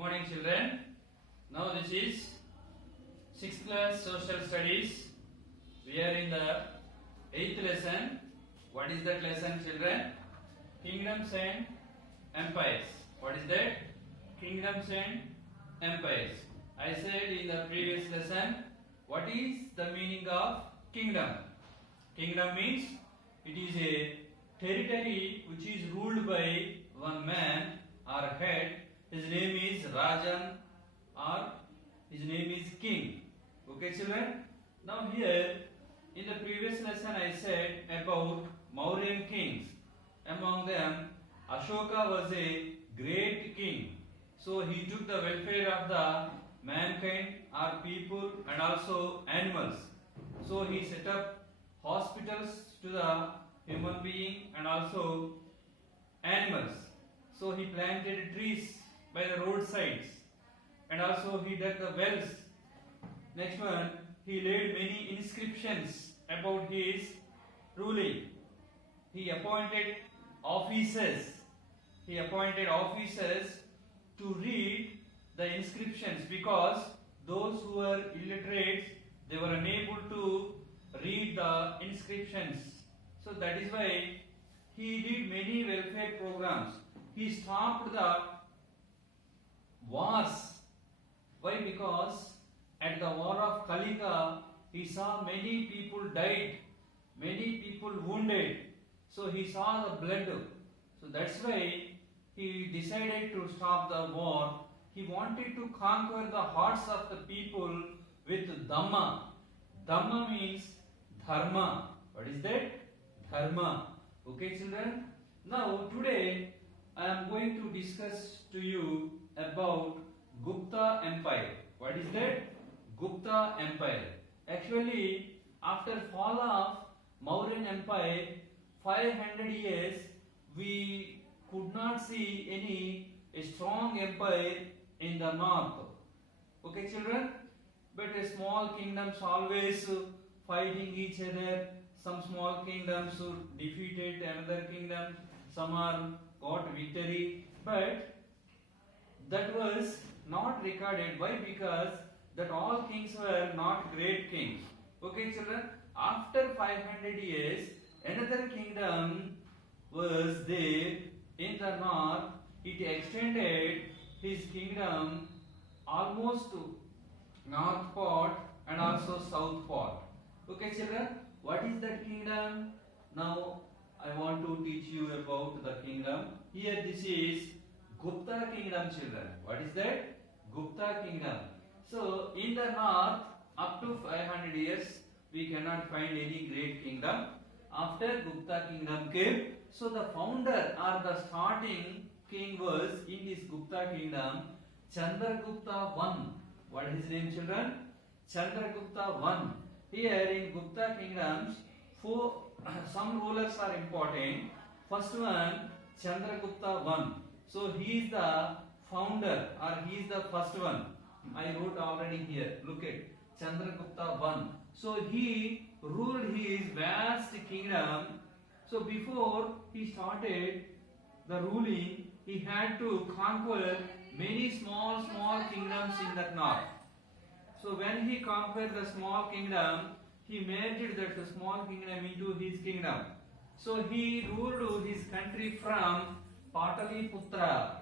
Morning children. Now this is 6th class social studies. We are in the 8th lesson. What is that lesson children? Kingdoms and empires. What is that? Kingdoms and empires. I said in the previous lesson, what is the meaning of kingdom? Kingdom means it is a territory which is ruled by one man or head. His name is Rajan or his name is king. Okay children? Now here in the previous lesson I said about Mauryan kings. Among them Ashoka was a great king. So he took the welfare of the mankind or people and also animals. So he set up hospitals to the human being and also animals. So he planted trees by the roadsides and also he dug the wells. Next one, he laid many inscriptions about his ruling. He appointed officers. He appointed officers to read the inscriptions because those who were illiterate, they were unable to read the inscriptions. So that is why he did many welfare programs. He stopped the wars. Why? Because at the war of Kalika, he saw many people died, many people wounded. So he saw the blood. So that's why he decided to stop the war. He wanted to conquer the hearts of the people with Dhamma. Dhamma means Dharma. What is that? Dharma. Okay children? Now today I am going to discuss to you about Gupta Empire. What is that? Gupta Empire. Actually, after fall of Mauryan Empire, 500 years we could not see any strong empire in the north. Okay children? But small kingdoms always fighting each other. Some small kingdoms defeated another kingdom. Some are got victory. But that was not recorded. Why? Because that all kings were not great kings. Okay children? After 500 years, another kingdom was there in the north. It extended his kingdom almost to north part and also south part. Okay children? What is that kingdom? Now I want to teach you about the kingdom. Here this is Gupta kingdom children. What is that? Gupta kingdom. So in the north up to 500 years we cannot find any great kingdom. After Gupta kingdom came, so the founder or the starting king was in this Gupta kingdom Chandragupta I. What is his name children? Chandragupta I. Here in Gupta kingdoms, some rulers are important. First one, Chandragupta I. So he is the founder or he is the first one. I wrote already here. Look at Chandragupta I. So he ruled his vast kingdom. So before he started the ruling, he had to conquer many small kingdoms in the north. So when he conquered the small kingdom, he merged that small kingdom into his kingdom. So he ruled his country from Pataliputra.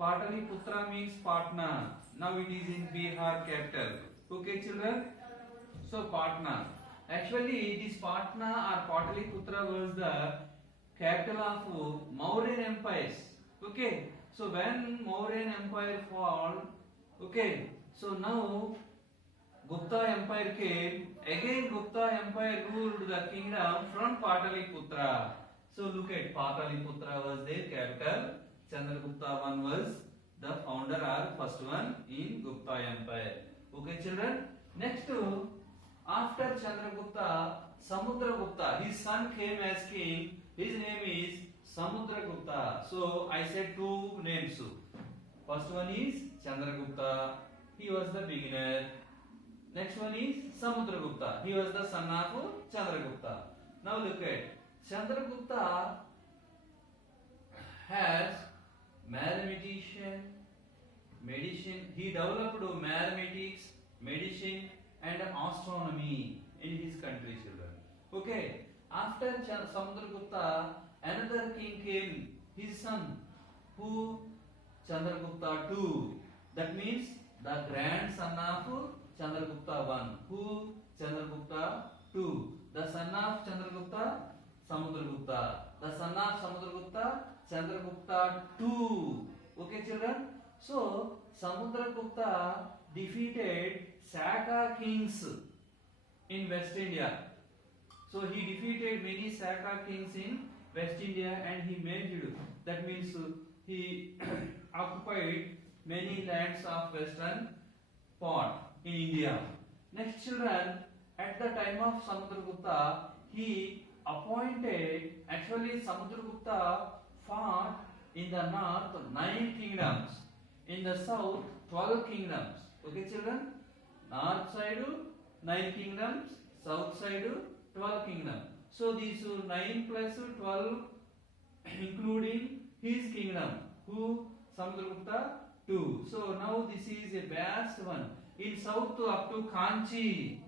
Pataliputra means Patna. Now it is in Bihar capital. Okay children? So Patna. Actually this Patna or Pataliputra was the capital of Mauryan empires. Okay. So when Mauryan empire fall, okay. So now Gupta empire came. Again Gupta empire ruled the kingdom from Pataliputra. So look at Pataliputra was their capital. Chandragupta I was the founder or first one in Gupta empire. Okay children? Next after Chandragupta, Samudragupta, his son came as king. His name is Samudragupta. So I said two names. First one is Chandragupta. He was the beginner. Next one is Samudragupta. He was the son of Chandragupta. Now look at Chandragupta has mathematician, medicine. He developed mathematics, medicine, and astronomy in his country, children. Okay. After Samudragupta, another king came, his son, who Chandragupta II. That means the grandson of Chandragupta I. Who Chandragupta II. The son of Chandragupta, Samudragupta. The son of Samudragupta, Chandragupta II. Okay, children. So Samudragupta defeated Saka kings in West India. So he defeated many Saka kings in West India and he made, that means he occupied many lands of western part in India. Next, children, at the time of Samudragupta, he appointed, actually Samudragupta fought in the north 9 kingdoms, in the south 12 kingdoms. Okay, children? North side 9 kingdoms, south side 12 kingdoms. So these 9 plus 12 including his kingdom, who Samudragupta II. So now this is a vast one. In south up to Kanchi.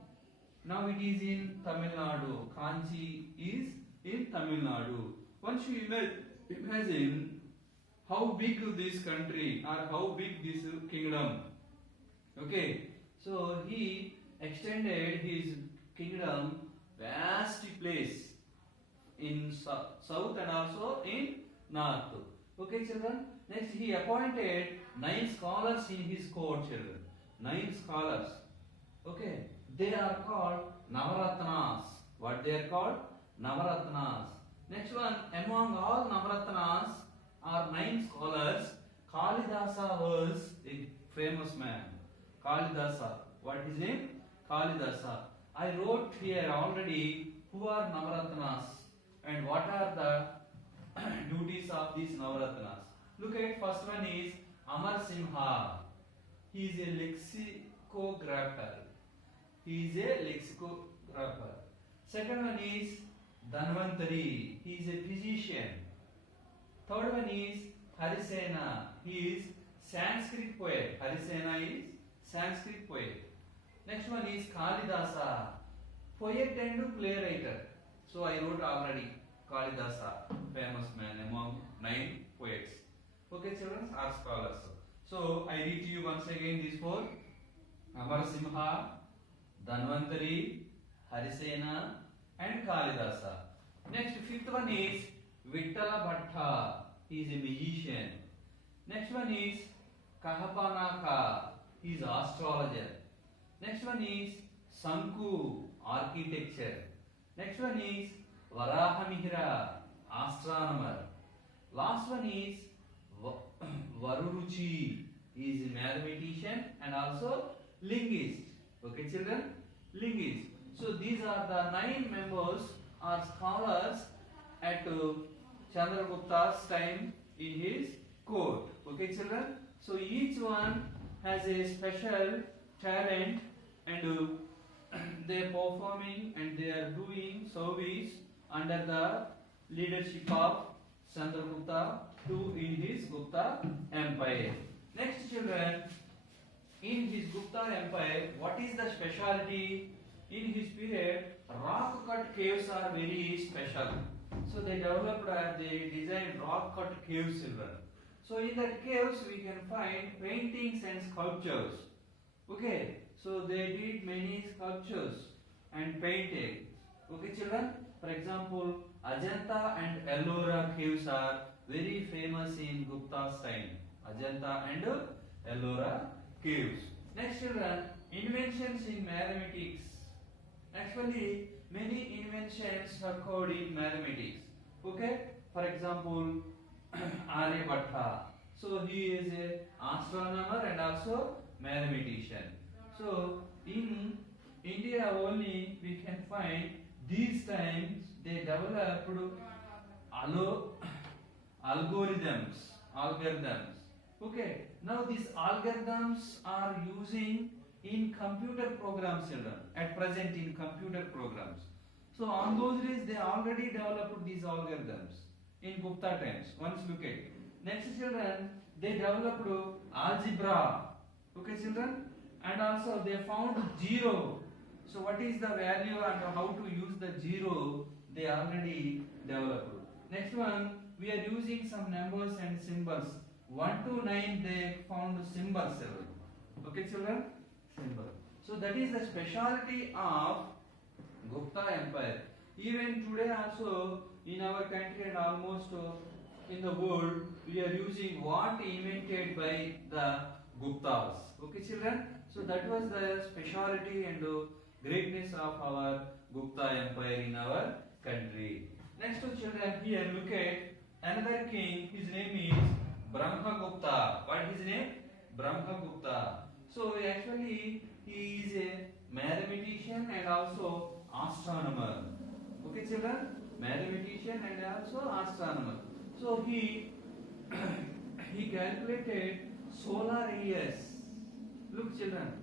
Now it is in Tamil Nadu. Kanchi is in Tamil Nadu. Once you imagine how big this country or how big this kingdom. Okay. So he extended his kingdom vast place in south and also in north. Okay, children. Next, he appointed 9 scholars in his court, children. 9 scholars. Okay, they are called Navaratnas. What they are called? Navaratnas. Next one, among all Navaratnas are 9 scholars. Kalidasa was a famous man. Kalidasa. What is his name? Kalidasa. I wrote here already who are Navaratnas and what are the duties of these Navaratnas. Look at first one is Amar Simha. He is a lexicographer. He is a lexicographer. Second one is Dhanvantari. He is a physician. Third one is Harisena. He is Sanskrit poet. Harisena is Sanskrit poet. Next one is Kalidasa, poet and playwright. So I wrote already Kalidasa, famous man among 9 poets. Okay, children, are scholars. So I read to you once again these 4: Amar Simha, Dhanvantari, Harisena, and Kalidasa. Next, fifth one is Vittala Bhatta. He is a magician. Next one is Kahapanaka. He is astrologer. Next one is Sanku, architecture. Next one is Varahamihira, astronomer. Last one is Varuruchi, he is a mathematician and also linguist. Okay, children? Linguist. So these are the 9 members or scholars at Chandragupta's time in his court. Okay, children? So each one has a special talent and they are performing and they are doing service under the leadership of Chandragupta II in his Gupta Empire. Next, children, in his Gupta Empire, what is the specialty? In his period, rock cut caves are very special. So they developed, they designed rock cut caves, children. So in that caves we can find paintings and sculptures. Okay, so they did many sculptures and painting. Okay, children. For example, Ajanta and Ellora caves are very famous in Gupta's time. Ajanta and Ellora caves. Next, children, inventions in mathematics. Actually, many inventions occurred in mathematics. Okay, for example, Aryabhatta. So he is an astronomer and also mathematician. So in India only we can find these times they developed algorithms. Okay, now these algorithms are using in computer programs, children, at present in computer programs. So on those days they already developed these algorithms in Gupta times. Once look at. Next, children, they developed algebra. Okay, children, and also they found zero. So what is the value and how to use the zero? They already developed. Next one, we are using some numbers and symbols. 1 to 9 they found symbols. Okay, children, symbol. So that is the specialty of Gupta Empire. Even today also in our country and almost in the world, we are using what invented by the Guptas. Okay, children. So that was the specialty and greatness of our Gupta Empire in our country. Next, children, here look at another king. His name is Brahmagupta. What is his name? Brahmagupta. So actually, he is a mathematician and also astronomer. Okay, children, mathematician and also astronomer. So he he calculated solar years. Look, children,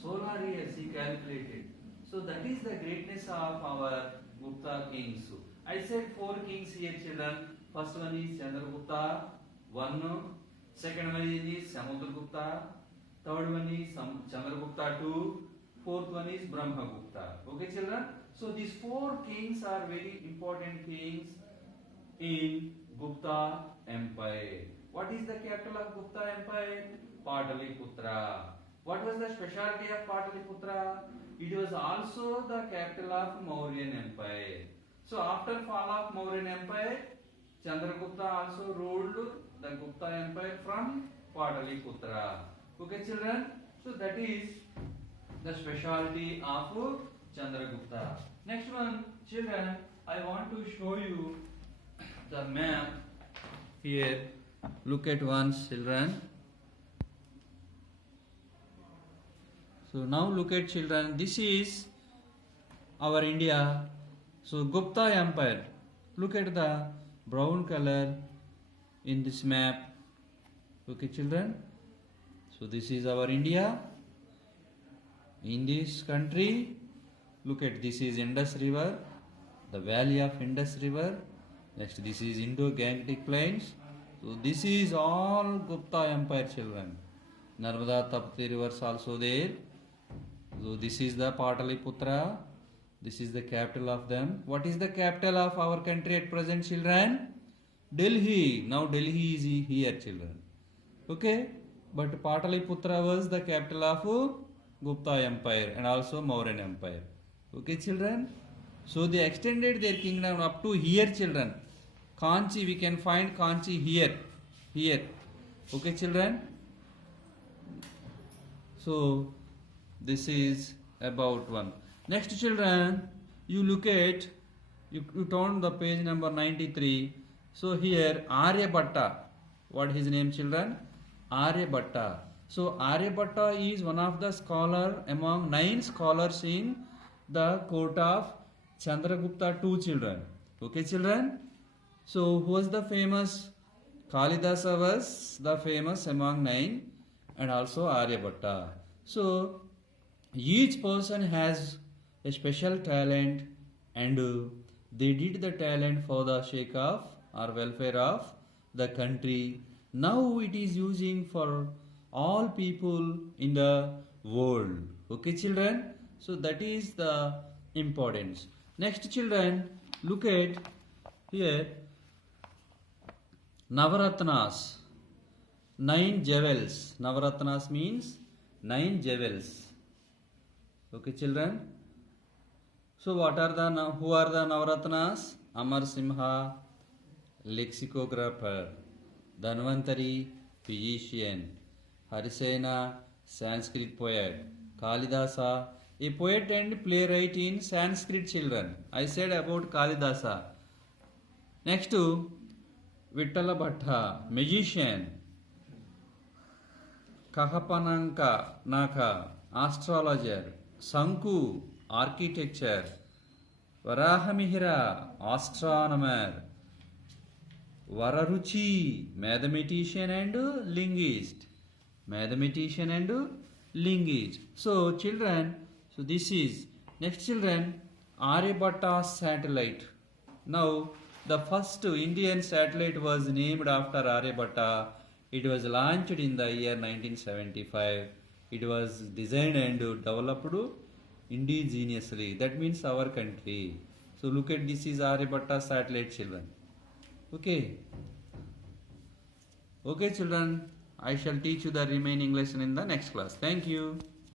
solar years he calculated. So that is the greatness of our Gupta kings. I said 4 kings here, children. First one is Chandragupta, one. Second one is Samudragupta. Third one is Chandragupta 2. Fourth one is Brahmagupta. Okay, children. So these 4 kings are very important kings in Gupta Empire. What is the capital of Gupta Empire? Pataliputra. What was the specialty of Pataliputra? It was also the capital of Mauryan Empire. So after fall of Mauryan Empire, Chandragupta also ruled the Gupta Empire from Pataliputra. Okay, children. So that is the specialty of Chandragupta. Next one, children, I want to show you the map here. Look at once, children. So now look at, children, this is our India. So Gupta Empire. Look at the brown color in this map. Okay, children. So this is our India. In this country, look at, this is Indus River, the valley of Indus River. Next, this is Indo-Gangetic Plains. So this is all Gupta Empire, children. Narmada Tapti rivers also there. So this is the Pataliputra. This is the capital of them. What is the capital of our country at present, children? Delhi. Now Delhi is here, children. Okay. But Pataliputra was the capital of Gupta Empire and also Mauryan Empire. Okay, children. So they extended their kingdom up to here, children. Kanchi, we can find Kanchi here. Here. Okay, children. So this is about one. Next, children, you look at, you turn the page number 93. So here Aryabhatta. What is his name, children? Aryabhatta. So Aryabhatta is one of the scholar among 9 scholars in the court of Chandragupta II, children. Okay, children. So who was the famous? Kalidasa was the famous among 9 and also Aryabhatta. So each person has a special talent and they did the talent for the sake of or welfare of the country. Now it is using for all people in the world. Okay, children. So that is the importance. Next, children, look at here Navaratnas, 9 jewels. Navaratnas means 9 jewels. Okay, children. So what are the who are the Navaratnas? Amar Simha, lexicographer; Dhanvantari, physician; Harisena, Sanskrit poet; Kalidasa, a poet and playwright in Sanskrit, children. I said about Kalidasa. Next to Vittala Bhatta, magician; Kahapananka Naka, astrologer; Sanku, architecture; Varahamihira, astronomer; Vararuchi, mathematician and linguist. Mathematician and linguist. So children, so this is next, children, Aryabhatta's satellite. Now the first Indian satellite was named after Aryabhatta. It was launched in the year 1975. It was designed and developed indigenously. That means our country. So look at, this is Aryabhatta satellite, children. Okay. Okay, children. I shall teach you the remaining lesson in the next class. Thank you.